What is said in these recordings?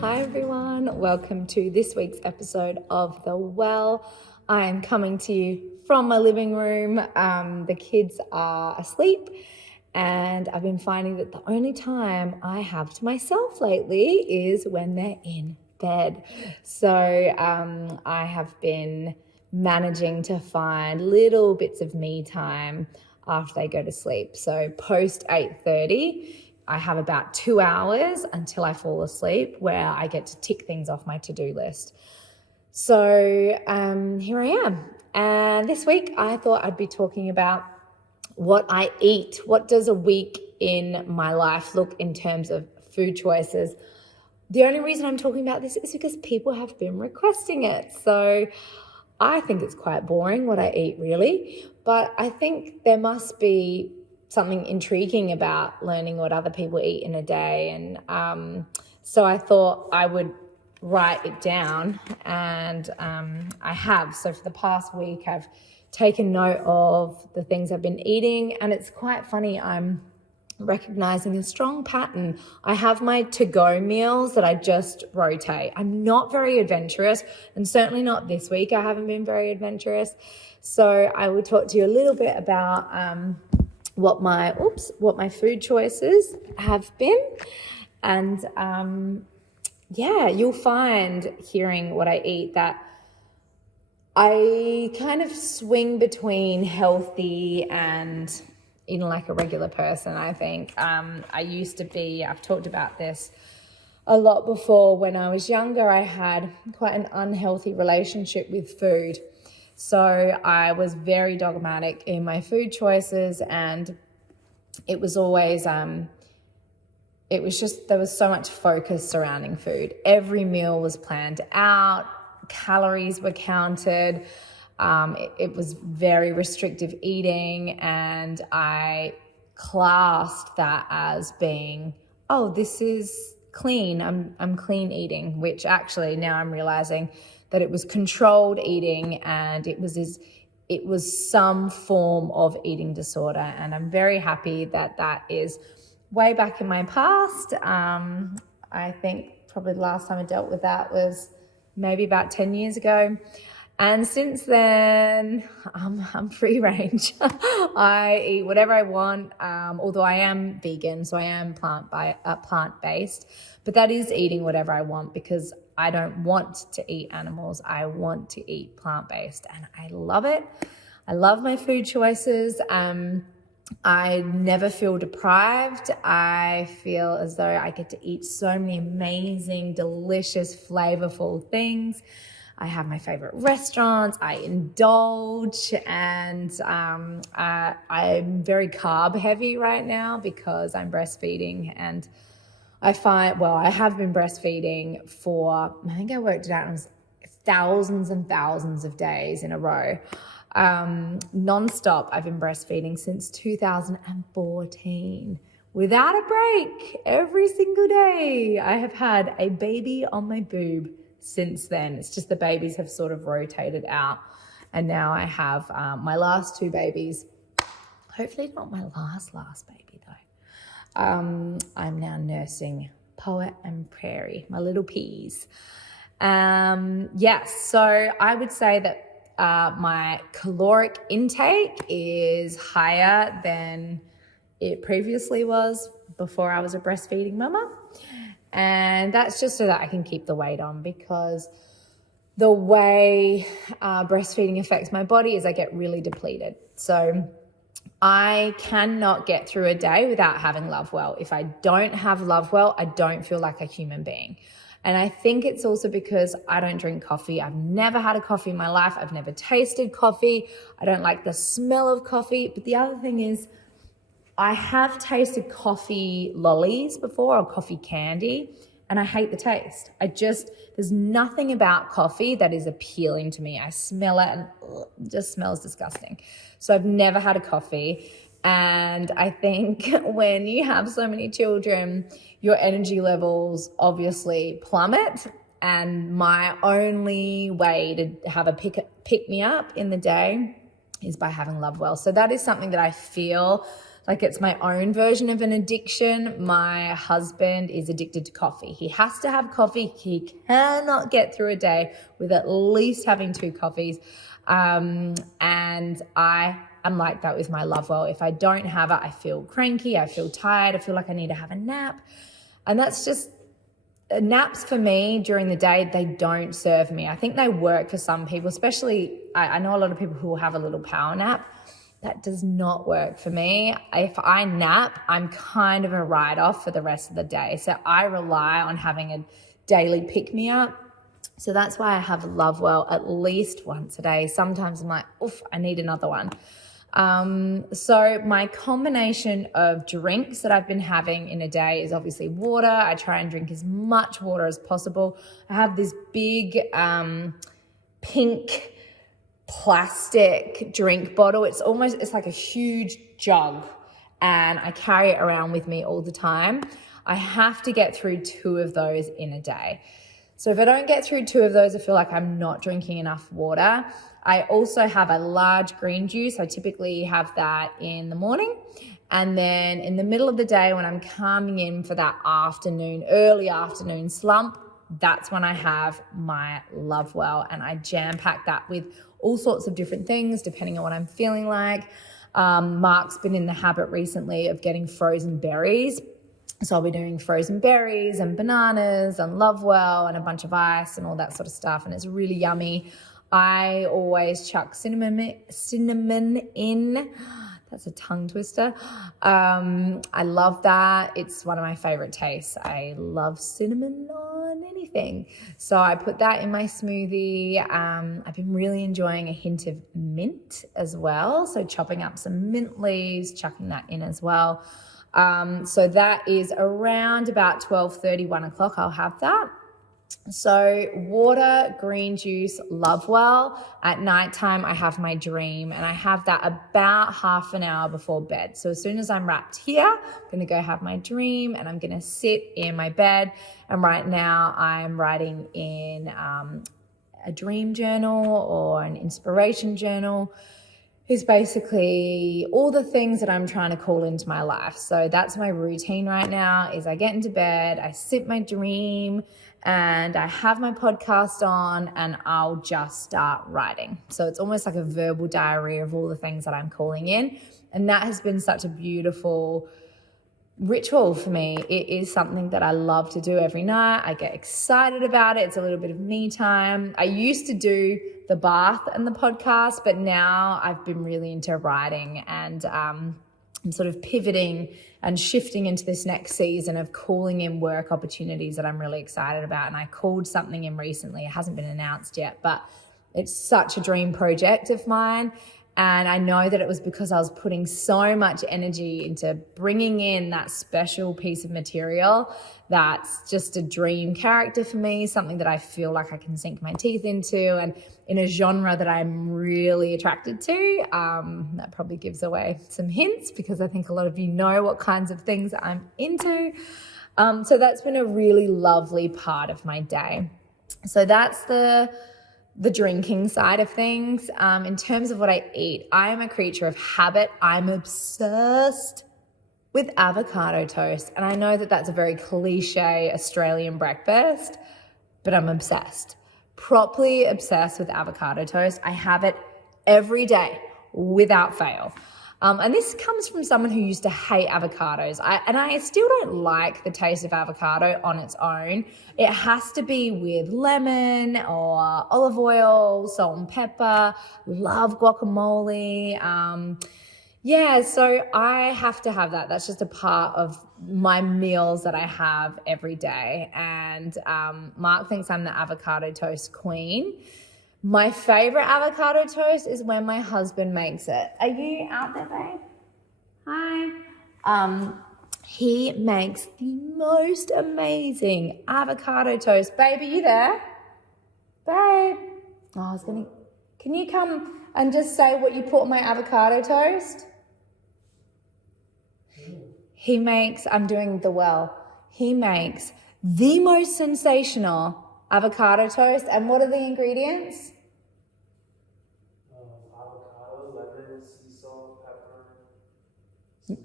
Hi everyone, welcome to this week's episode of The Well. I am coming to you from my living room. The kids are asleep and I've been finding that the only time I have to myself lately is when they're in bed. So I have been managing to find little bits of me time after they go to sleep. So post 8:30, I have about 2 hours until I fall asleep where I get to tick things off my to-do list. So here I am. And this week I thought I'd be talking about what I eat. What does a week in my life look in terms of food choices? The only reason I'm talking about this is because people have been requesting it. So I think it's quite boring what I eat, really. But I think there must be something intriguing about learning what other people eat in a day. And so I thought I would write it down, and I have. So for the past week, I've taken note of the things I've been eating, and it's quite funny. I'm recognizing a strong pattern. I have my to-go meals that I just rotate. I'm not very adventurous, and certainly not this week. I haven't been very adventurous. So I will talk to you a little bit about what my food choices have been. And you'll find hearing what I eat that I kind of swing between healthy and eating like a regular person, I think. I've talked about this a lot before. When I was younger, I had quite an unhealthy relationship with food. So I was very dogmatic in my food choices, and it was always, there was so much focus surrounding food. Every meal was planned out, calories were counted. It was very restrictive eating, and I classed that as being, this is clean. I'm clean eating, which actually now I'm realizing that it was controlled eating, and it was some form of eating disorder. And I'm very happy that is way back in my past. I think probably the last time I dealt with that was maybe about 10 years ago. And since then, I'm free range. I eat whatever I want, although I am vegan, so I am plant-based. But that is eating whatever I want, because I don't want to eat animals. I want to eat plant-based, and I love it. I love my food choices. I never feel deprived. I feel as though I get to eat so many amazing, delicious, flavorful things. I have my favorite restaurants. I indulge, and I'm very carb heavy right now because I'm breastfeeding, and I have been breastfeeding for, I think I worked it out, it was thousands and thousands of days in a row. Non-stop. I've been breastfeeding since 2014 without a break. Every single day I have had a baby on my boob since then. It's just the babies have sort of rotated out, and now I have my last two babies. Hopefully not my last baby though. I'm now nursing Poet and Prairie, my little peas. So I would say that my caloric intake is higher than it previously was before I was a breastfeeding mama. And that's just so that I can keep the weight on, because the way breastfeeding affects my body is I get really depleted. So I cannot get through a day without having Lovewell. If I don't have Lovewell, I don't feel like a human being. And I think it's also because I don't drink coffee. I've never had a coffee in my life. I've never tasted coffee. I don't like the smell of coffee. But the other thing is, I have tasted coffee lollies before, or coffee candy, and I hate the taste. There's nothing about coffee that is appealing to me. I smell it and it just smells disgusting. So I've never had a coffee. And I think when you have so many children, your energy levels obviously plummet. And my only way to have a pick me up in the day is by having Lovewell. So that is something that I feel like it's my own version of an addiction. My husband is addicted to coffee. He has to have coffee. He cannot get through a day with at least having 2 coffees. And I am like that with my Lovewell. If I don't have it, I feel cranky. I feel tired. I feel like I need to have a nap. And that's just, naps for me during the day, they don't serve me. I think they work for some people, especially I know a lot of people who will have a little power nap. That does not work for me. If I nap, I'm kind of a write-off for the rest of the day. So I rely on having a daily pick-me-up. So that's why I have Lovewell at least once a day. Sometimes I'm like, oof, I need another one. So my combination of drinks that I've been having in a day is obviously water. I try and drink as much water as possible. I have this big pink plastic drink bottle. It's like a huge jug, and I carry it around with me all the time. I have to get through 2 of those in a day. So if I don't get through 2 of those, I feel like I'm not drinking enough water. I also have a large green juice. I typically have that in the morning. And then in the middle of the day when I'm coming in for that early afternoon slump, that's when I have my Lovewell, and I jam pack that with all sorts of different things depending on what I'm feeling like. Mark's been in the habit recently of getting frozen berries. So I'll be doing frozen berries and bananas and Lovewell and a bunch of ice and all that sort of stuff, and it's really yummy. I always chuck cinnamon in. That's a tongue twister. I love that. It's one of my favorite tastes. I love cinnamon on anything. So I put that in my smoothie. I've been really enjoying a hint of mint as well. So chopping up some mint leaves, chucking that in as well. So that is around about 12:30, 1 o'clock. I'll have that. So water, green juice, Lovewell. At nighttime, I have my dream, and I have that about half an hour before bed. So as soon as I'm wrapped here, I'm going to go have my dream, and I'm going to sit in my bed. And right now I'm writing in a dream journal or an inspiration journal. Is basically all the things that I'm trying to call into my life. So that's my routine right now. Is I get into bed, I sip my dream, and I have my podcast on, and I'll just start writing. So it's almost like a verbal diary of all the things that I'm calling in. And that has been such a beautiful ritual for me. It is something that I love to do every night. I get excited about it. It's a little bit of me time. I used to do the bath and the podcast, but now I've been really into writing, and I'm sort of pivoting and shifting into this next season of calling in work opportunities that I'm really excited about. And I called something in recently. It hasn't been announced yet, but it's such a dream project of mine. And I know that it was because I was putting so much energy into bringing in that special piece of material that's just a dream character for me, something that I feel like I can sink my teeth into, and in a genre that I'm really attracted to. That probably gives away some hints because I think a lot of you know what kinds of things I'm into. So that's been a really lovely part of my day. So that's the drinking side of things. In terms of what I eat, I am a creature of habit. I'm obsessed with avocado toast. And I know that that's a very cliche Australian breakfast, but I'm obsessed, properly obsessed with avocado toast. I have it every day without fail. And this comes from someone who used to hate avocados. I still don't like the taste of avocado on its own. It has to be with lemon or olive oil, salt and pepper. Love guacamole. So I have to have that. That's just a part of my meals that I have every day. And Mark thinks I'm the avocado toast queen. My favorite avocado toast is when my husband makes it. Are you out there, babe? Hi. He makes the most amazing avocado toast. Babe, are you there? Babe. Can you come and just say what you put on my avocado toast? He makes the most sensational avocado toast. And what are the ingredients? Avocado, lemon, sea salt, pepper, some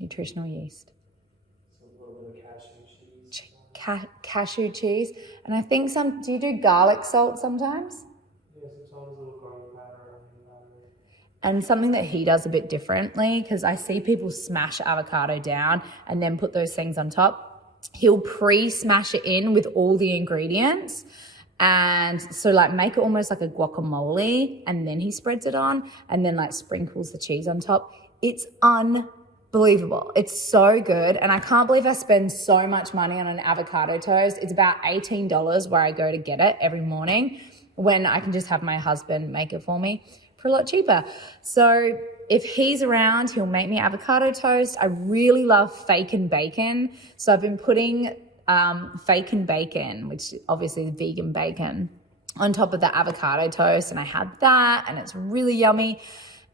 nutritional yeast. So a little bit of cashew cheese. Cashew cheese. And I think do you do garlic salt sometimes? Yeah, sometimes a little garlic powder, onion powder. And something that he does a bit differently, because I see people smash avocado down and then put those things on top. He'll pre-smash it in with all the ingredients. And so like make it almost like a guacamole, and then he spreads it on and then like sprinkles the cheese on top. It's unbelievable. It's so good. And I can't believe I spend so much money on an avocado toast. It's about $18 where I go to get it every morning, when I can just have my husband make it for me for a lot cheaper. So if he's around, he'll make me avocado toast. I really love bacon bacon. So I've been putting bacon bacon, which obviously is vegan bacon, on top of the avocado toast, and I have that, and it's really yummy.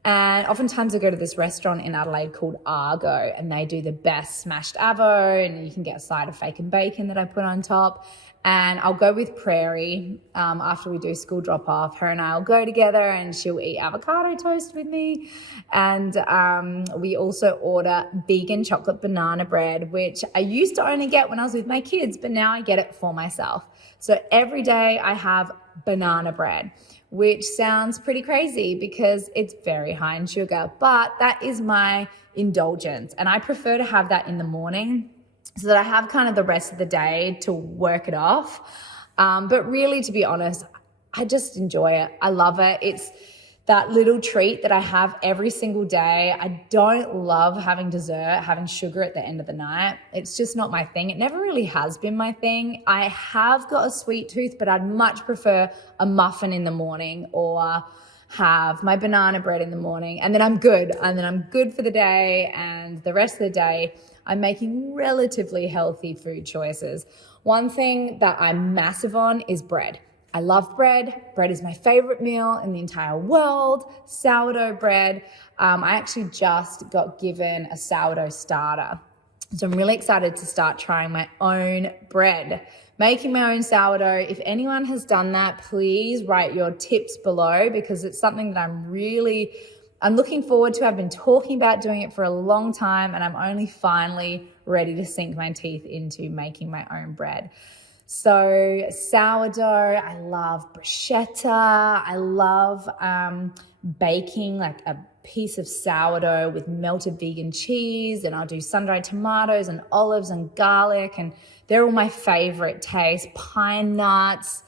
And oftentimes I go to this restaurant in Adelaide called Argo, and they do the best smashed avo, and you can get a side of bacon bacon that I put on top. And I'll go with Prairie after we do school drop off. Her and I will go together, and she'll eat avocado toast with me. And we also order vegan chocolate banana bread, which I used to only get when I was with my kids, but now I get it for myself. So every day I have banana bread, which sounds pretty crazy because it's very high in sugar, but that is my indulgence. And I prefer to have that in the morning, so that I have kind of the rest of the day to work it off. But really, to be honest, I just enjoy it. I love it. It's that little treat that I have every single day. I don't love having dessert, having sugar at the end of the night. It's just not my thing. It never really has been my thing. I have got a sweet tooth, but I'd much prefer a muffin in the morning, or have my banana bread in the morning, and then I'm good. And then I'm good for the day, and the rest of the day I'm making relatively healthy food choices. One thing that I'm massive on is bread. I love bread. Bread is my favorite meal in the entire world. Sourdough bread. I actually just got given a sourdough starter. So I'm really excited to start trying my own bread, making my own sourdough. If anyone has done that, please write your tips below, because it's something that I'm looking forward to. I've been talking about doing it for a long time, and I'm only finally ready to sink my teeth into making my own bread. So sourdough, I love bruschetta. I love baking like a piece of sourdough with melted vegan cheese, and I'll do sun-dried tomatoes and olives and garlic, and they're all my favorite taste. Pine nuts.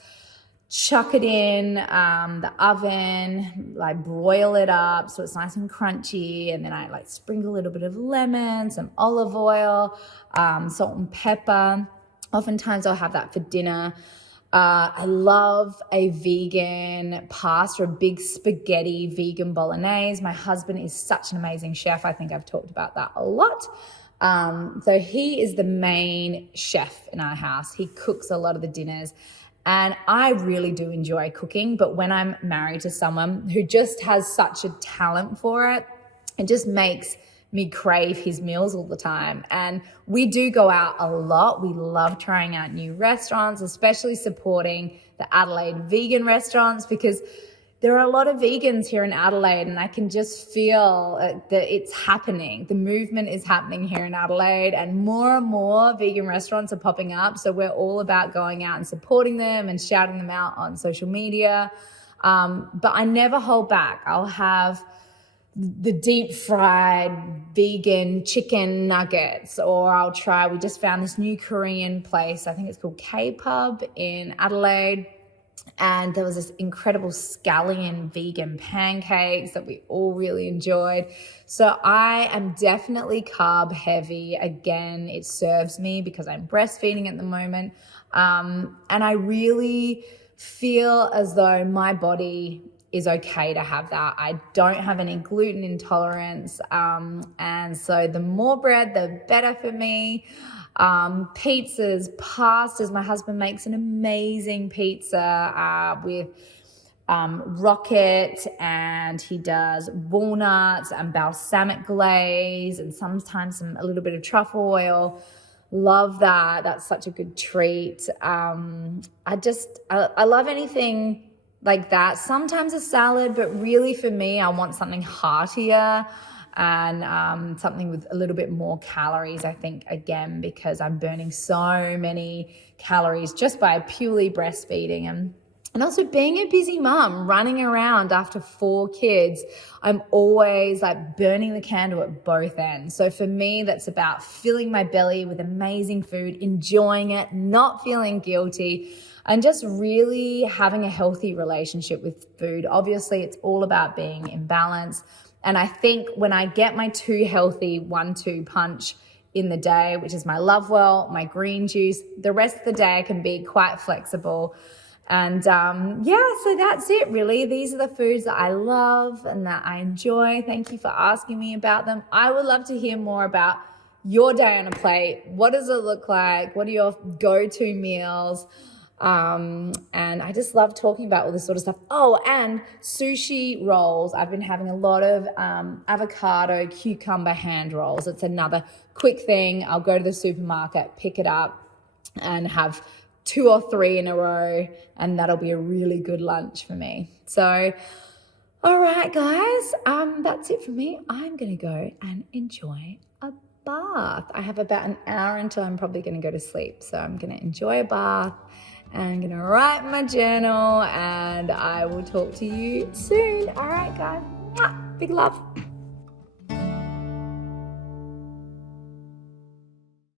Chuck it in the oven, like broil it up so it's nice and crunchy, and then I like sprinkle a little bit of lemon, some olive oil, salt and pepper. Oftentimes I'll have that for dinner. I love a vegan pasta, a big spaghetti vegan bolognese. My husband is such an amazing chef. I think I've talked about that a lot. So he is the main chef in our house. He cooks a lot of the dinners. And I really do enjoy cooking, but when I'm married to someone who just has such a talent for it, it just makes me crave his meals all the time. And we do go out a lot. We love trying out new restaurants, especially supporting the Adelaide vegan restaurants, because there are a lot of vegans here in Adelaide, and I can just feel that it's happening. The movement is happening here in Adelaide, and more vegan restaurants are popping up. So we're all about going out and supporting them and shouting them out on social media. But I never hold back. I'll have the deep fried vegan chicken nuggets, or we just found this new Korean place. I think it's called K-Pub in Adelaide. And there was this incredible scallion vegan pancakes that we all really enjoyed. So I am definitely carb heavy. Again, it serves me because I'm breastfeeding at the moment. And I really feel as though my body is okay to have that. I don't have any gluten intolerance. And so the more bread, the better for me. Pizzas, pastas. My husband makes an amazing pizza with rocket, and he does walnuts and balsamic glaze, and sometimes a little bit of truffle oil. Love that. That's such a good treat. I love anything like that. Sometimes a salad, but really for me, I want something heartier. and something with a little bit more calories, I think, again, because I'm burning so many calories just by purely breastfeeding. And also being a busy mom, running around after 4 kids, I'm always like burning the candle at both ends. So for me, that's about filling my belly with amazing food, enjoying it, not feeling guilty, and just really having a healthy relationship with food. Obviously, it's all about being in balance. And I think when I get my 2 healthy 1-2 punch in the day, which is my Lovewell, my green juice, the rest of the day I can be quite flexible. And so that's it really. These are the foods that I love and that I enjoy. Thank you for asking me about them. I would love to hear more about your day on a plate. What does it look like? What are your go-to meals? And I just love talking about all this sort of stuff. Oh, and sushi rolls. I've been having a lot of avocado, cucumber hand rolls. It's another quick thing. I'll go to the supermarket, pick it up, and have 2 or 3 in a row, and that'll be a really good lunch for me. So, all right, guys, that's it for me. I'm going to go and enjoy a bath. I have about an hour until I'm probably going to go to sleep. So I'm going to enjoy a bath, and I'm going to write my journal, and I will talk to you soon. All right, guys. Big love.